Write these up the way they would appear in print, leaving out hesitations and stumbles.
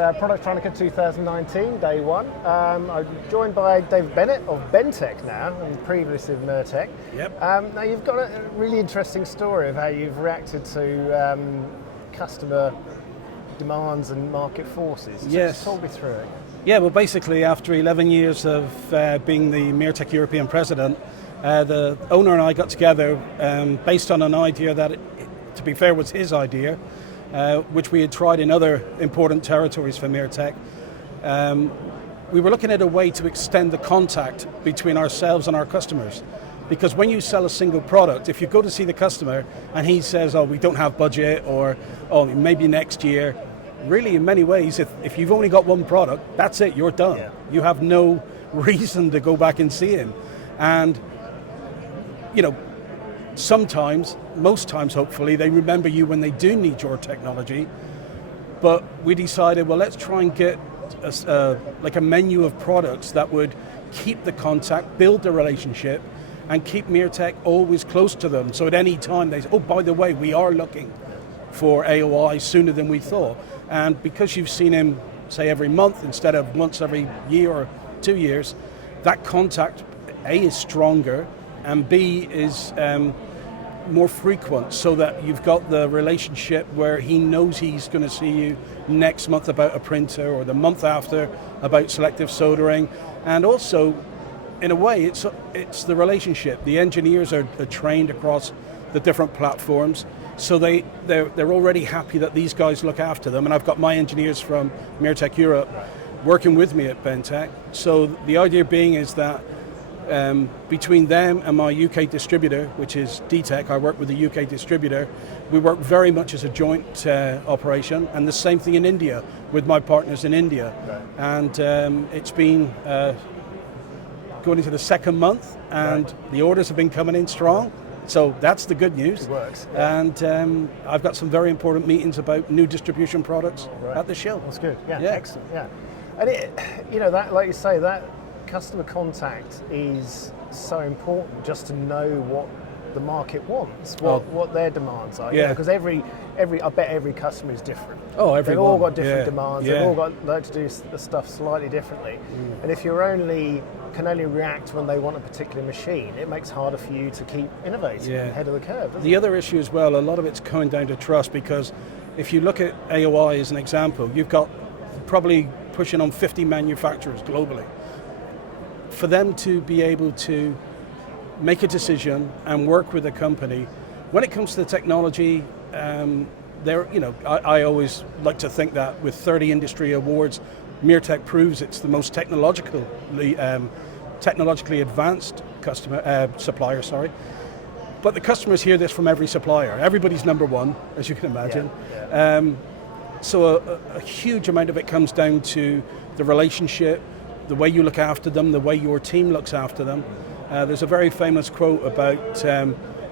productronica 2019, day one. I'm joined by David Bennett of Bentec now, and previously of Mirtech. Yep. Now you've got a really interesting story of how you've reacted to customer demands and market forces. So Yes. just talk me through it. Yeah, well, basically, after 11 years of being the Mirtech European president, the owner and I got together based on an idea that, to be fair, was his idea, which we had tried in other important territories for Mirtech. We were looking at a way to extend the contact between ourselves and our customers. Because when you sell a single product, if you go to see the customer and he says, oh, we don't have budget, or oh, maybe next year, really in many ways, if you've only got one product, that's it, you're done. Yeah. You have no reason to go back and see him. And, you know, sometimes, most times hopefully, they remember you when they do need your technology. But we decided, well, let's try and get like a menu of products that would keep the contact, build the relationship, and keep Mirtech always close to them. So at any time they say, oh, by the way, we are looking for AOI sooner than we thought. And because you've seen him, say, every month instead of once every year or 2 years, that contact, A, is stronger, and B, is more frequent, so that you've got the relationship where he knows he's going to see you next month about a printer, or the month after about selective soldering. And also, in a way, it's the relationship. The engineers are trained across the different platforms, so they're already happy that these guys look after them. And I've got my engineers from Mirtech Europe working with me at Bentec. So the idea being is that between them and my UK distributor, which is Dtech, I work with the UK distributor, we work very much as a joint operation, and the same thing in India with my partners in India. Right. And it's been going into the second month, and the orders have been coming in strong. So that's the good news. It works. Yeah. And I've got some very important meetings about new distribution products at the show. That's good. Yeah, excellent. Yeah, and that, like you say, that customer contact is so important, just to know what the market wants, what their demands are. Yeah. Because I bet every customer is different. Oh, everyone. They've all got different demands. Yeah. They've all got like to do the stuff slightly differently. And if can only react when they want a particular machine, it makes it harder for you to keep innovating ahead of the curve. The other issue as well, a lot of it's coming down to trust, because if you look at AOI as an example, you've got probably pushing on 50 manufacturers globally. For them to be able to make a decision and work with a company, when it comes to the technology, I always like to think that with 30 industry awards, Mirtech proves it's the most technologically advanced supplier. But the customers hear this from every supplier. Everybody's number one, as you can imagine. Yeah. So a huge amount of it comes down to the relationship, the way you look after them, the way your team looks after them. There's a very famous quote about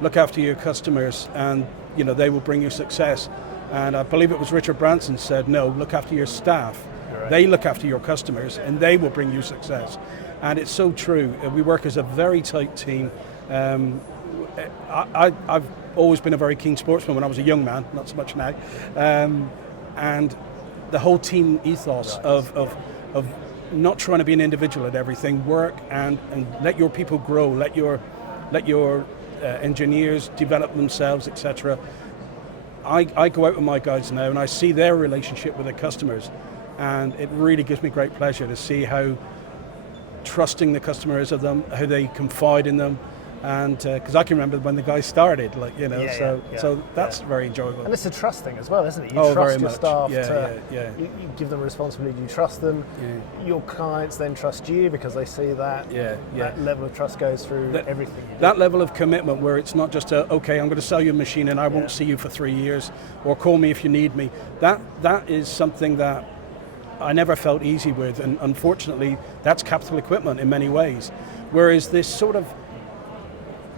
look after your customers and they will bring you success. And I believe it was Richard Branson said, no, look after your staff. Right. They look after your customers and they will bring you success. And it's so true. We work as a very tight team. I've always been a very keen sportsman when I was a young man, not so much now. And the whole team ethos of not trying to be an individual at everything, work and let your people grow, let your engineers develop themselves, etc. I go out with my guys now and I see their relationship with the customers, and it really gives me great pleasure to see how trusting the customer is of them, how they confide in them, and because I can remember when the guys started, so that's very enjoyable. And it's a trust thing as well, isn't it? You trust very your much. staff. You give them responsibility. You trust them. Yeah. Your clients then trust you because they see that. That level of trust goes through everything you do. That level of commitment, where it's not just okay, I'm going to sell you a machine and I won't see you for 3 years, or call me if you need me. That is something that I never felt easy with, and unfortunately, that's capital equipment in many ways. Whereas this sort of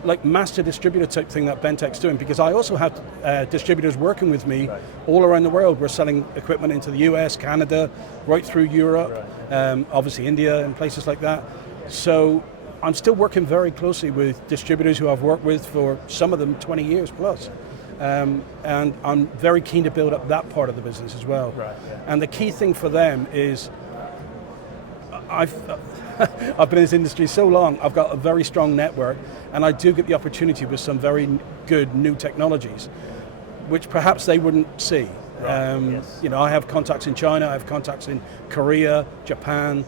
like master distributor type thing that Bentec's doing, because I also have distributors working with me all around the world. We're selling equipment into the US, Canada, right through Europe, obviously India and places like that. So I'm still working very closely with distributors who I've worked with for some of them 20 years plus. And I'm very keen to build up that part of the business as well. Right, yeah. And the key thing for them is, I've been in this industry so long, I've got a very strong network, and I do get the opportunity with some very good new technologies, which perhaps they wouldn't see. Right, yes. You know, I have contacts in China, I have contacts in Korea, Japan,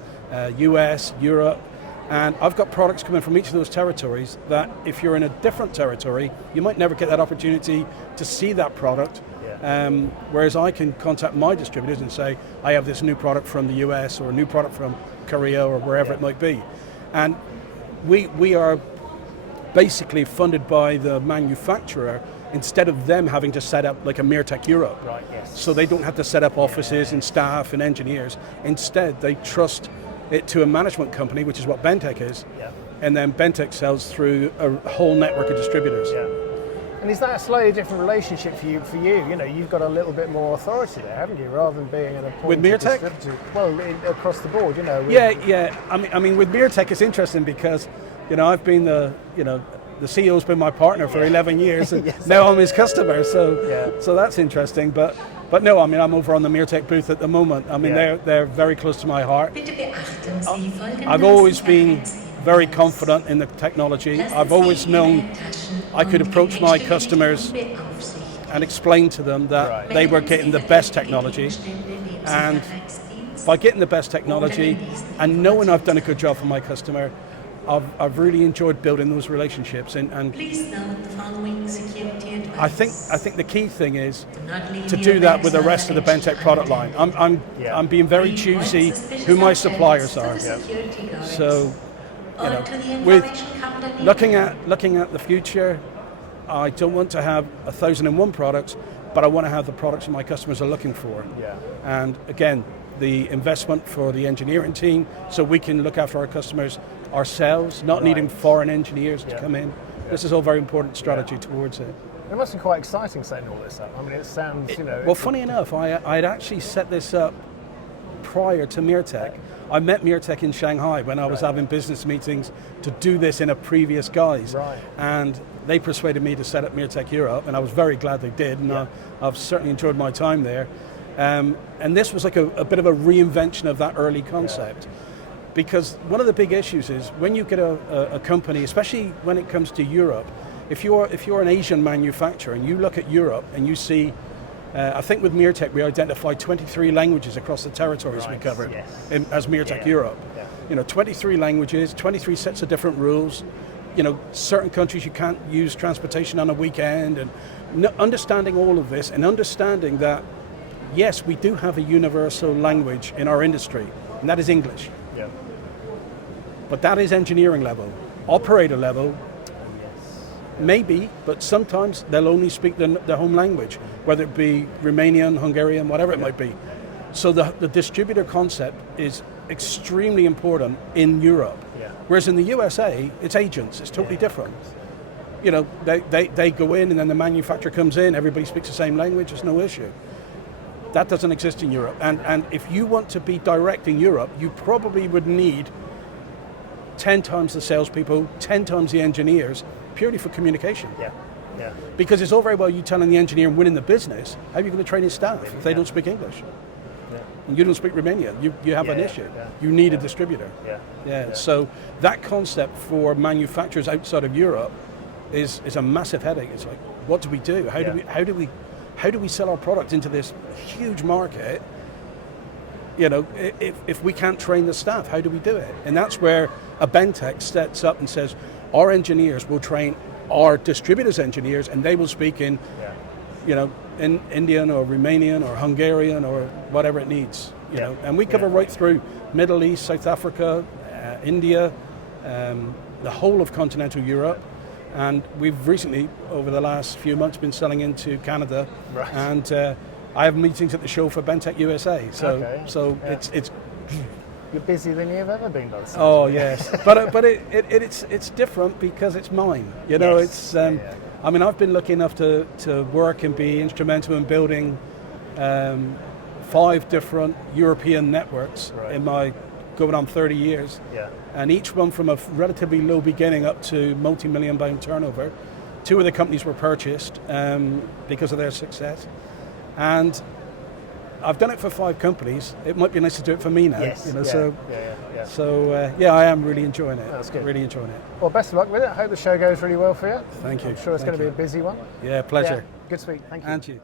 US, Europe, and I've got products coming from each of those territories that if you're in a different territory, you might never get that opportunity to see that product. Yeah. Whereas I can contact my distributors and say, I have this new product from the US or a new product from Korea or wherever it might be. And we are basically funded by the manufacturer instead of them having to set up like a Mirtech Europe. Right, yes. So they don't have to set up offices and staff and engineers. Instead, they trust it to a management company, which is what Bentec is, and then Bentec sells through a whole network of distributors. Yeah. And is that a slightly different relationship for you? You know, you've got a little bit more authority there, haven't you? Rather than being an appointed with Mirtech? distributor. Well, across the board, you know. Yeah. I mean, with Mirtech, it's interesting because, you know, I've been the CEO's been my partner for 11 years, and Yes. now I'm his customer. So that's interesting. But no, I mean, I'm over on the Mirtech booth at the moment. I mean, they're very close to my heart. I've always been very confident in the technology. I've always known I could approach my customers and explain to them that they were getting the best technology. And by getting the best technology and knowing I've done a good job for my customer, I've really enjoyed building those relationships. And I think the key thing is to do that with the rest of the Bentec product line. I'm being very choosy who my suppliers are. Yeah. So, you know, with looking at the future, I don't want to have 1,001 products, but I want to have the products that my customers are looking for. Yeah. And again, the investment for the engineering team, so we can look after our customers ourselves, not needing foreign engineers to come in. This is all very important strategy towards it. It must be quite exciting setting all this up. I mean, it sounds, you know... Well, funny enough, I'd actually set this up prior to Mirtech. I met Mirtech in Shanghai when I was having business meetings to do this in a previous guise. Right. And they persuaded me to set up Mirtech Europe, and I was very glad they did, and I've certainly enjoyed my time there. And this was like a bit of a reinvention of that early concept. Because one of the big issues is when you get a company, especially when it comes to Europe, if you're an Asian manufacturer and you look at Europe and you see, I think with Mirtech we identified 23 languages across the territories we covered as Mirtech Europe. Yeah. You know, 23 languages, 23 sets of different rules. You know, certain countries you can't use transportation on a weekend, and understanding all of this and understanding that, yes, we do have a universal language in our industry, and that is English. Yeah. But that is engineering level. Operator level, maybe, but sometimes they'll only speak their home language, whether it be Romanian, Hungarian, whatever it might be. So the distributor concept is extremely important in Europe. Yeah. Whereas in the USA, it's agents, it's totally different. You know, they go in and then the manufacturer comes in, everybody speaks the same language, there's no issue. That doesn't exist in Europe. And if you want to be direct in Europe, you probably would need 10 times the salespeople, 10 times the engineers, purely for communication. Yeah. Yeah. Because it's all very well you telling the engineer and winning the business, how are you going to train his staff if they don't speak English? Yeah. And you don't speak Romanian, you have an issue. Yeah. You need a distributor. Yeah. So that concept for manufacturers outside of Europe is a massive headache. It's like, what do we do? How do we sell our product into this huge market? You know, if we can't train the staff, how do we do it? And that's where a Bentec sets up and says, our engineers will train our distributors' engineers, and they will speak in, you know, in Indian or Romanian or Hungarian or whatever it needs. You know, and we cover right through Middle East, South Africa, India, the whole of continental Europe. And we've recently, over the last few months, been selling into Canada, and I have meetings at the show for Bentec USA. So it's you're busier than you've ever been, by the sounds. Oh yes, but it's different because it's mine. You know, it's. I mean, I've been lucky enough to work and be instrumental in building 5 different European networks in my going on 30 years. Yeah. And each one from a relatively low beginning up to multi-million pound turnover 2 of the companies were purchased because of their success, and I've done it for 5 companies. It might be nice to do it for me now. Yes. You know, Yeah. So I am really enjoying it. That's good. Really enjoying it. Well, best of luck with it. I hope the show goes really well for you. Thank you. I'm sure it's going to be a busy one. Yeah, pleasure. Yeah, good to speak. Thank you. And you.